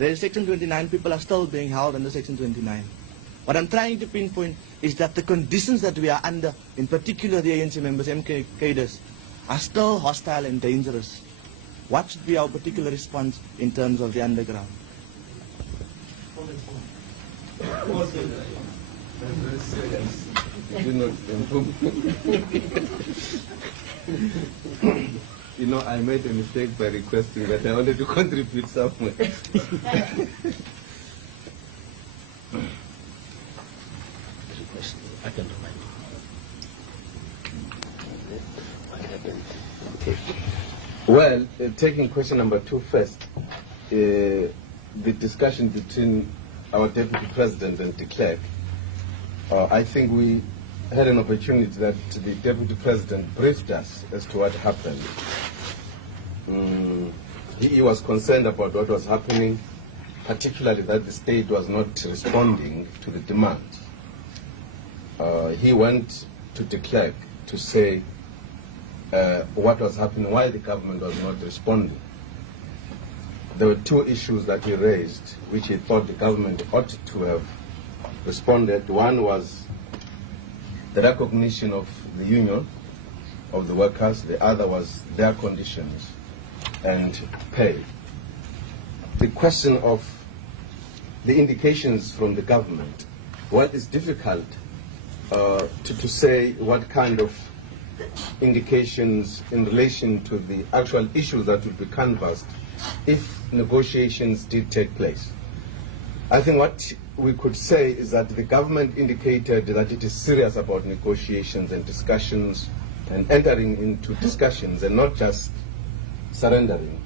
There is Section 29, people are still being held under Section 29. What I'm trying to pinpoint is that the conditions that we are under, in particular the ANC members, MK cadres, are still hostile and dangerous. What should be our particular response in terms of the underground? You know, I made a mistake by requesting that I wanted to contribute somewhere. I can remind you. Well, taking question number 2 first, the discussion between our Deputy President and de Klerk, I think we had an opportunity that the Deputy President briefed us as to what happened. He was concerned about what was happening, particularly that the state was not responding to the demand. He went to de Klerk to say what was happening, why the government was not responding. There were 2 issues that he raised, which he thought the government ought to have responded. One was the recognition of the union of the workers. The other was their conditions and pay. The question of the indications from the government, well, it's difficult to say what kind of indications in relation to the actual issues that will be canvassed if negotiations did take place. I think what we could say is that the government indicated that it is serious about negotiations and discussions and entering into discussions and not just surrendering,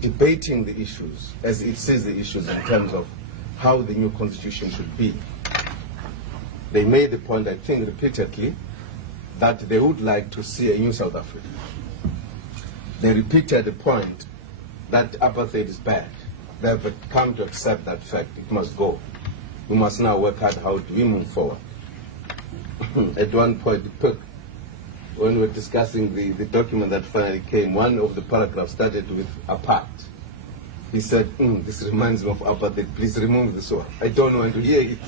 debating the issues as it sees the issues in terms of how the new constitution should be. They made the point, I think, repeatedly, that they would like to see a new South Africa. They repeated the point that apartheid is bad. They have come to accept that fact. It must go. We must now work out how do we move forward. At one point, when we were discussing the document that finally came, one of the paragraphs started with apart. He said, this reminds me of apartheid, please remove this one. I don't want to hear it.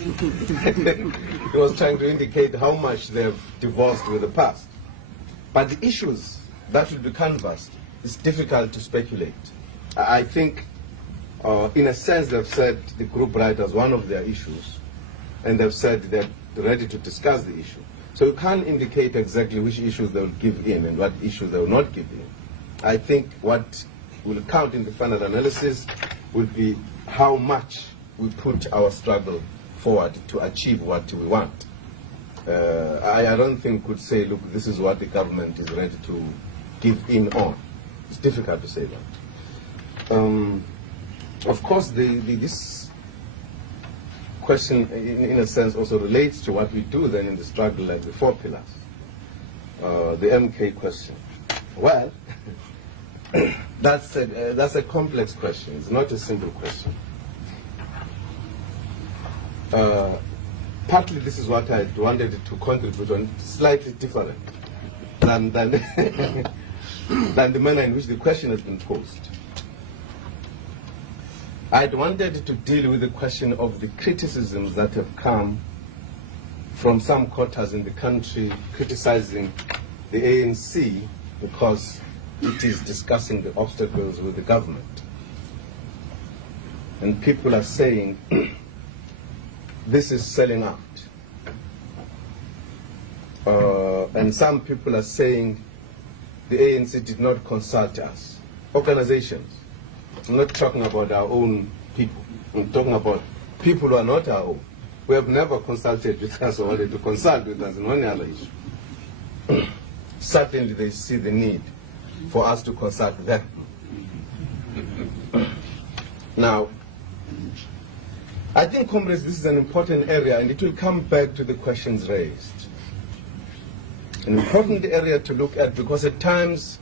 He was trying to indicate how much they have divorced with the past. But the issues that will be canvassed, it's difficult to speculate. I think, in a sense, they've said the group right as one of their issues, and they've said they're ready to discuss the issue. So you can't indicate exactly which issues they will give in and what issues they will not give in. I think what will count in the final analysis will be how much we put our struggle forward to achieve what we want. I don't think we could say, look, this is what the government is ready to give in on. It's difficult to say that. Of course, this question, in a sense, also relates to what we do then in the struggle like the 4 pillars. The MK question. Well, that's a complex question. It's not a simple question. Partly this is what I wanted to contribute on, slightly different than the manner in which the question has been posed. I'd wanted to deal with the question of the criticisms that have come from some quarters in the country criticizing the ANC because it is discussing the obstacles with the government. And people are saying, this is selling out. And some people are saying, the ANC did not consult us. Organizations. I'm not talking about our own people. I'm talking about people who are not our own, who have never consulted with us or wanted to consult with us on any other issue. Certainly they see the need for us to consult them. Now, I think, comrades, this is an important area, and it will come back to the questions raised. An important area to look at, because at times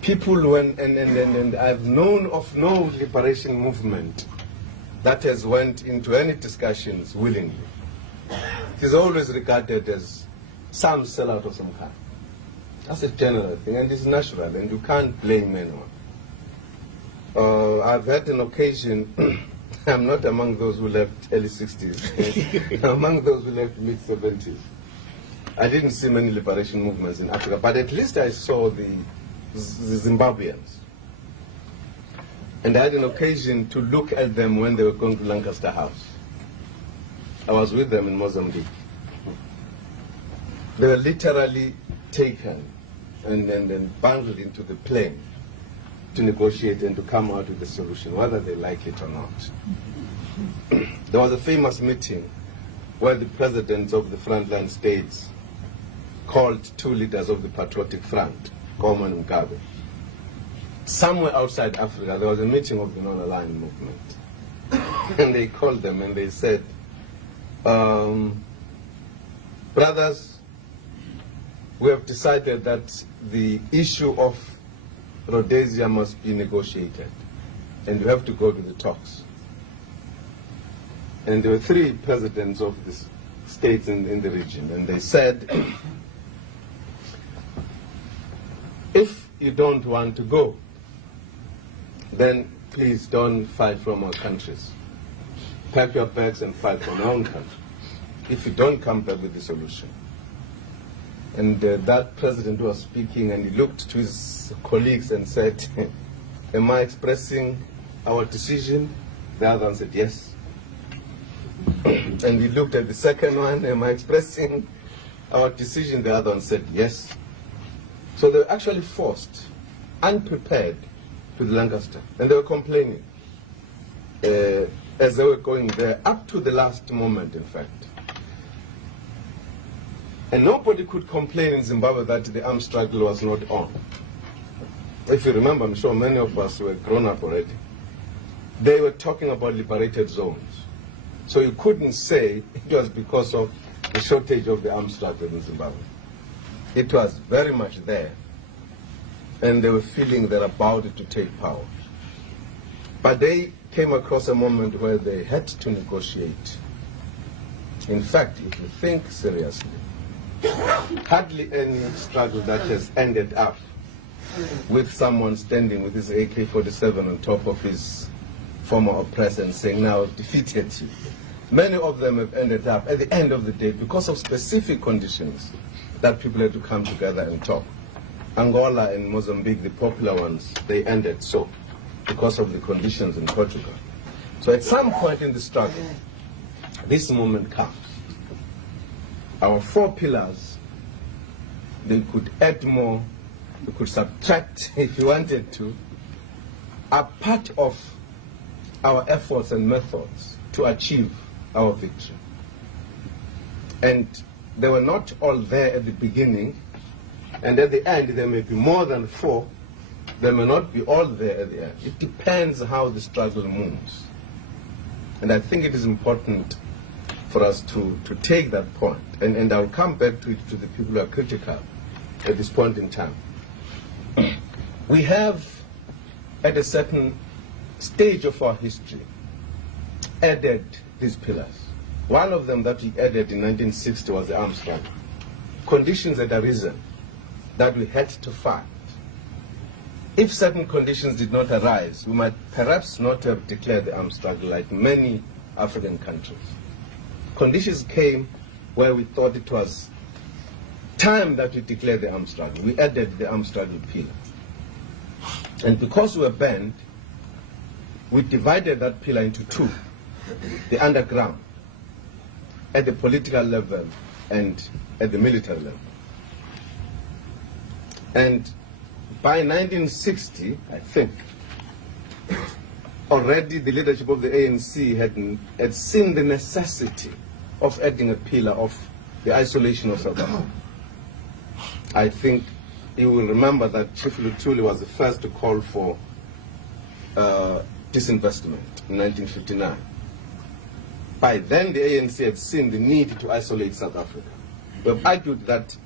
people, and I've known of no liberation movement that has went into any discussions willingly. It is always regarded as some sellout of some kind. That's a general thing, and it's natural, and you can't blame anyone. I've had an occasion, I'm not among those who left early 60s, I'm among those who left mid-70s. I didn't see many liberation movements in Africa, but at least I saw the Zimbabweans. And I had an occasion to look at them when they were going to Lancaster House. I was with them in Mozambique. They were literally taken and bundled into the plane to negotiate and to come out with a solution, whether they like it or not. There was a famous meeting where the presidents of the frontline states called two leaders of the Patriotic Front, Goma and Mugabe. Somewhere outside Africa, there was a meeting of the non-aligned movement. And they called them and they said, brothers, we have decided that the issue of Rhodesia must be negotiated, and we have to go to the talks. And there were three presidents of the states in the region, and they said, if you don't want to go, then please don't fight from our countries. Pack your bags and fight from our own country, if you don't come back with the solution. And that president was speaking, and he looked to his colleagues and said, am I expressing our decision? The other one said, yes. And he looked at the second one, am I expressing our decision? The other one said, yes. So they were actually forced, unprepared, to the Lancaster. And they were complaining as they were going there, up to the last moment, in fact. And nobody could complain in Zimbabwe that the armed struggle was not on. If you remember, I'm sure many of us were grown up already. They were talking about liberated zones. So you couldn't say it was because of the shortage of the armed struggle in Zimbabwe. It was very much there. And they were feeling they're about to take power. But they came across a moment where they had to negotiate. In fact, if you think seriously, hardly any struggle that has ended up with someone standing with his AK-47 on top of his former oppressor and saying, now I've defeated you. Many of them have ended up at the end of the day because of specific conditions that people had to come together and talk. Angola and Mozambique, the popular ones, they ended so because of the conditions in Portugal. So at some point in the struggle, this moment comes. Our four pillars, they could add more, they could subtract if you wanted to, are part of our efforts and methods to achieve our victory. And they were not all there at the beginning, and at the end there may be more than four, they may not be all there at the end. It depends how the struggle moves. And I think it is important for us to take that point. And I'll come back to it, to the people who are critical at this point in time. We have, at a certain stage of our history, added these pillars. One of them that we added in 1960 was the armed struggle. Conditions had arisen that we had to fight. If certain conditions did not arise, we might perhaps not have declared the armed struggle like many African countries. Conditions came where we thought it was time that we declared the armed struggle. We added the armed struggle pillar. And because we were banned, we divided that pillar into two. The underground, at the political level and at the military level. And by 1960, I think, already the leadership of the ANC had seen the necessity of adding a pillar of the isolation of South Africa. I think you will remember that Chief Luthuli was the first to call for disinvestment in 1959. By then, the ANC had seen the need to isolate South Africa. We have argued that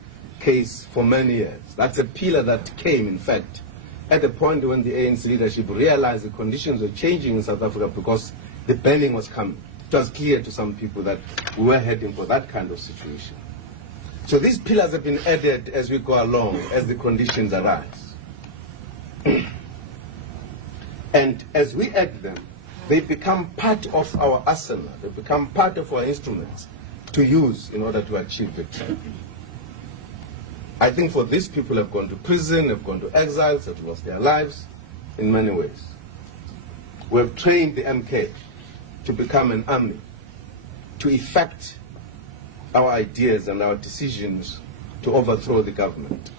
case for many years. That's a pillar that came, in fact, at the point when the ANC leadership realized the conditions were changing in South Africa because the banning was coming. It was clear to some people that we were heading for that kind of situation. So these pillars have been added as we go along, as the conditions arise. And as we act them, they become part of our arsenal. They become part of our instruments to use in order to achieve victory. I think for these people have gone to prison, have gone to exile, have lost their lives in many ways. We have trained the MK to become an army, to effect our ideas and our decisions to overthrow the government.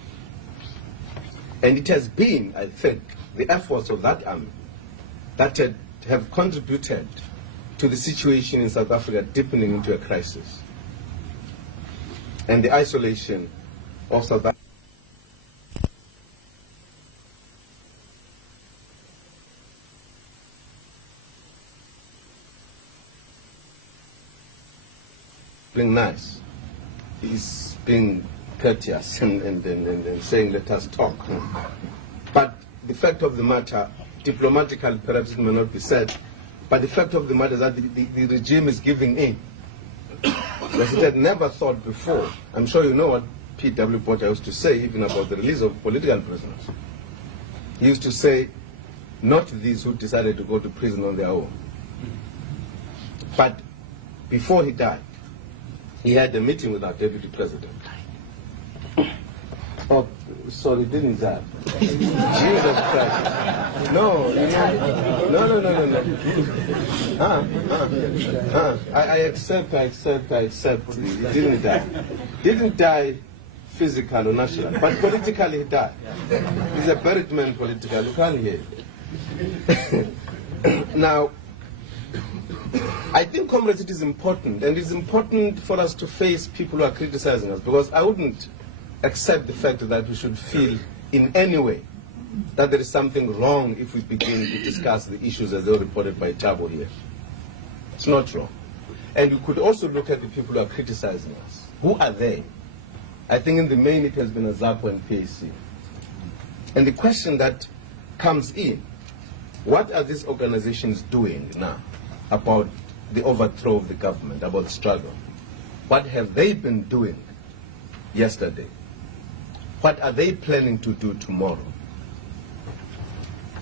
And it has been, I think, the efforts of that army that have contributed to the situation in South Africa deepening into a crisis. And the isolation of South Africa. Being nice. He's being courteous and saying, let us talk. But the fact of the matter, diplomatically perhaps it may not be said, but the fact of the matter is that the regime is giving in. As it had never thought before. I'm sure you know what P.W. Potter used to say even about the release of political prisoners. He used to say, not these who decided to go to prison on their own. But before he died, he had a meeting with our deputy president. Oh, sorry, didn't die. Jesus Christ. No, no. I accept. He didn't die. Didn't die physically or naturally, but politically he died. He's a buried man politically. You can't hear it. Now, I think, comrades, it is important, and it's important for us to face people who are criticizing us, because I wouldn't accept the fact that we should feel in any way that there is something wrong if we begin to discuss the issues as they were reported by Thabo here. It's not wrong. And we could also look at the people who are criticizing us. Who are they? I think in the main it has been Azapo and PAC. And the question that comes in, what are these organizations doing now about the overthrow of the government, about the struggle? What have they been doing yesterday? What are they planning to do tomorrow?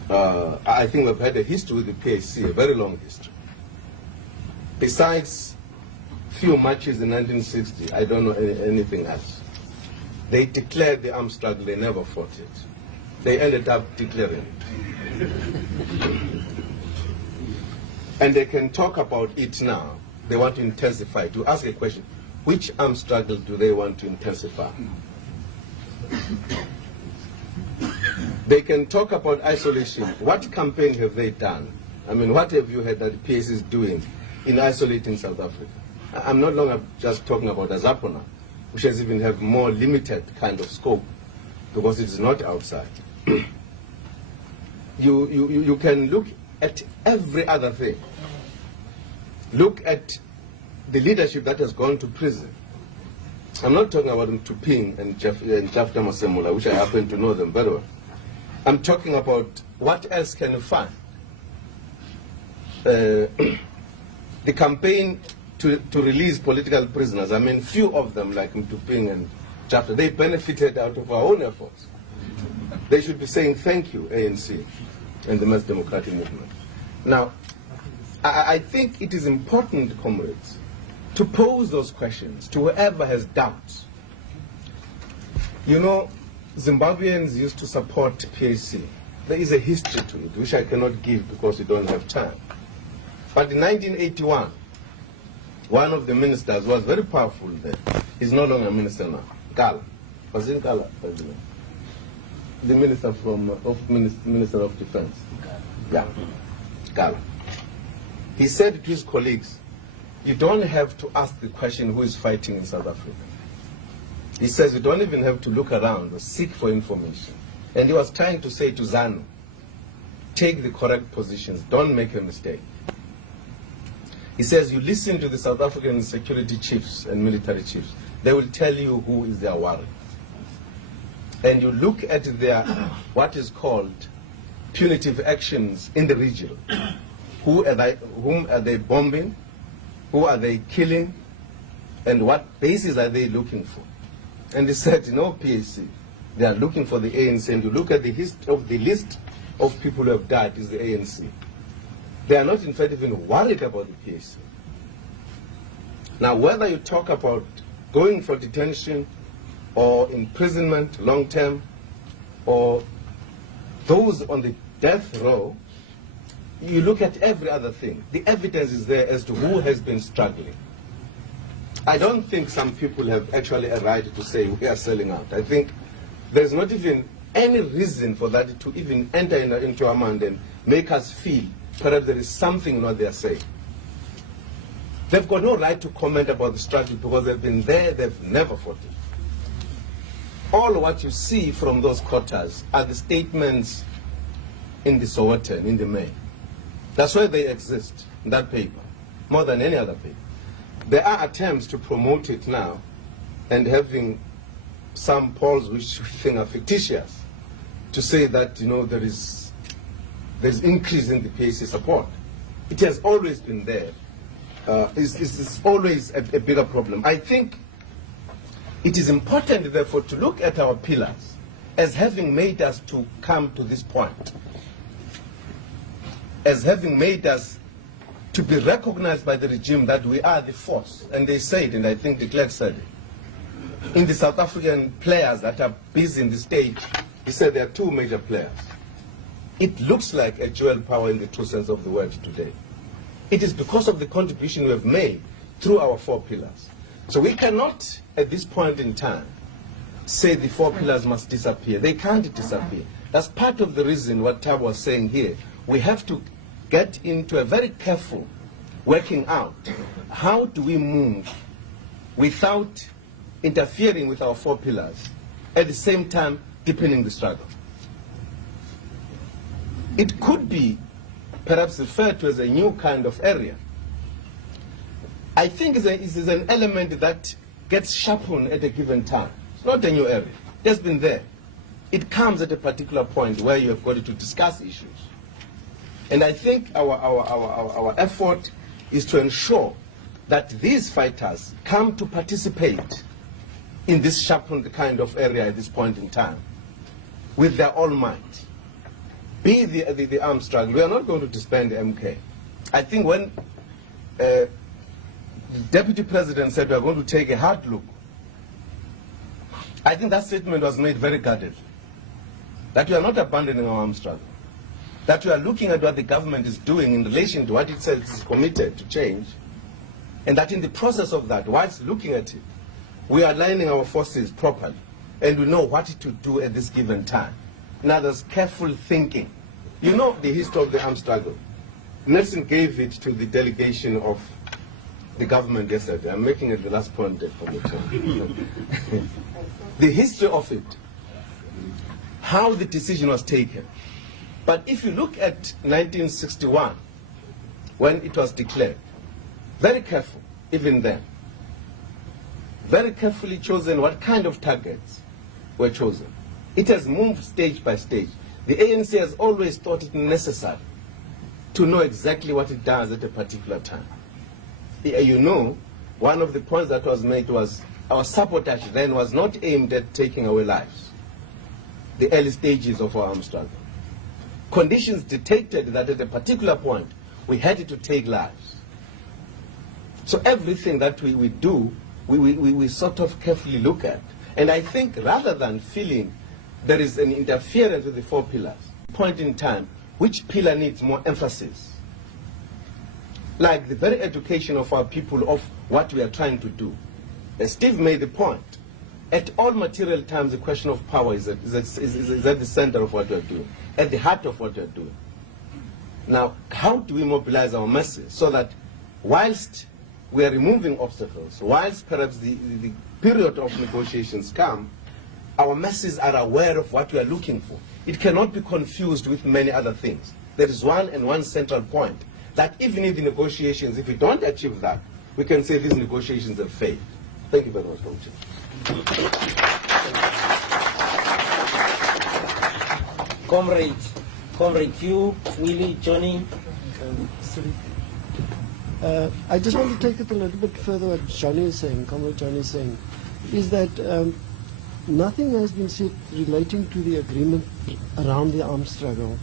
I think we've had a history with the PAC, a very long history. Besides few matches in 1960, I don't know anything else. They declared the armed struggle, they never fought it. They ended up declaring it. And they can talk about it now. They want to intensify. To ask a question, which armed struggle do they want to intensify? They can talk about isolation. What campaign have they done? I mean, what have you heard that the PAC is doing in isolating South Africa? I'm no longer just talking about Azapo now, which has even have more limited kind of scope because it is not outside. You can look at every other thing. Look at the leadership that has gone to prison. I'm not talking about Tuping and Jafta Masemula, which I happen to know them very well. I'm talking about what else can you find. The campaign to release political prisoners, I mean, few of them, like Tuping and Jafta, they benefited out of our own efforts. They should be saying thank you, ANC and the Mass Democratic Movement. Now, I think it is important, comrades, to pose those questions to whoever has doubts. You know, Zimbabweans used to support PAC. There is a history to it, which I cannot give because we don't have time. But in 1981, one of the ministers was very powerful then. He's no longer a minister now. Gala. Was it Gala? The minister Minister of Defense. Yeah. Gala. He said to his colleagues, you don't have to ask the question who is fighting in South Africa. He says you don't even have to look around or seek for information. And he was trying to say to ZANU, take the correct positions, don't make a mistake. He says you listen to the South African security chiefs and military chiefs, they will tell you who is their warrior. And you look at their, what is called punitive actions in the region. Whom are they bombing? Who are they killing? And what bases are they looking for? And he said, PAC, they are looking for the ANC. And you look at the history of the list of people who have died is the ANC. They are not, in fact, even worried about the PAC. Now, whether you talk about going for detention or imprisonment long term, or those on the death row, you look at every other thing. The evidence is there as to who has been struggling. I don't think some people have actually a right to say we are selling out. I think there's not even any reason for that to even enter into our mind and make us feel perhaps there is something in what they are saying. They've got no right to comment about the struggle because they've been there, they've never fought it. All what you see from those quarters are the statements in the Sowetan, in the Mail. That's why they exist, in that paper, more than any other paper. There are attempts to promote it now and having some polls which we think are fictitious to say that, you know, there's increase in the PAC support. It has always been there. It's always a bigger problem. I think it is important, therefore, to look at our pillars as having made us to come to this point, as having made us to be recognized by the regime that we are the force. And they said, and I think de Klerk said it, in the South African players that are busy in the stage, he said there are two major players. It looks like a dual power in the true sense of the word today. It is because of the contribution we have made through our four pillars. So we cannot, at this point in time, say the four pillars must disappear. They can't disappear. That's part of the reason what Tab was saying here. We have to get into a very careful working out. How do we move without interfering with our four pillars, at the same time deepening the struggle? It could be perhaps referred to as a new kind of area. I think it is an element that gets sharpened at a given time. It's not a new area. It has been there. It comes at a particular point where you have got to discuss issues. And I think our effort is to ensure that these fighters come to participate in this sharpened kind of area at this point in time with their all might. Be the armed struggle. We are not going to disband the MK. I think when the Deputy President said we are going to take a hard look, I think that statement was made very guarded. That we are not abandoning our armed struggle. That we are looking at what the government is doing in relation to what it says is committed to change, and that in the process of that, whilst looking at it, we are aligning our forces properly, and we know what to do at this given time. Now there's careful thinking. You know the history of the armed struggle. Nelson gave it to the delegation of the government yesterday. I'm making it the last point for me. The history of it, how the decision was taken. But if you look at 1961, when it was declared, very careful, even then, very carefully chosen what kind of targets were chosen. It has moved stage by stage. The ANC has always thought it necessary to know exactly what it does at a particular time. You know, one of the points that was made was our sabotage then was not aimed at taking away lives, the early stages of our armed struggle. Conditions dictated that at a particular point, we had to take lives. So everything that we do, we sort of carefully look at. And I think rather than feeling there is an interference with the four pillars, point in time, which pillar needs more emphasis? Like the very education of our people of what we are trying to do. As Steve made the point, at all material times, the question of power is at the center of what we are doing, at the heart of what we are doing. Now, how do we mobilize our masses so that whilst we are removing obstacles, whilst perhaps the period of negotiations come, our masses are aware of what we are looking for. It cannot be confused with many other things. There is one central point, that even in the negotiations, if we don't achieve that, we can say these negotiations have failed. Thank you very much, Coach. Comrade Hugh, Willie, Johnny. I just want to take it a little bit further. What Johnny is saying, Comrade Johnny is saying, is that nothing has been said relating to the agreement around the armed struggle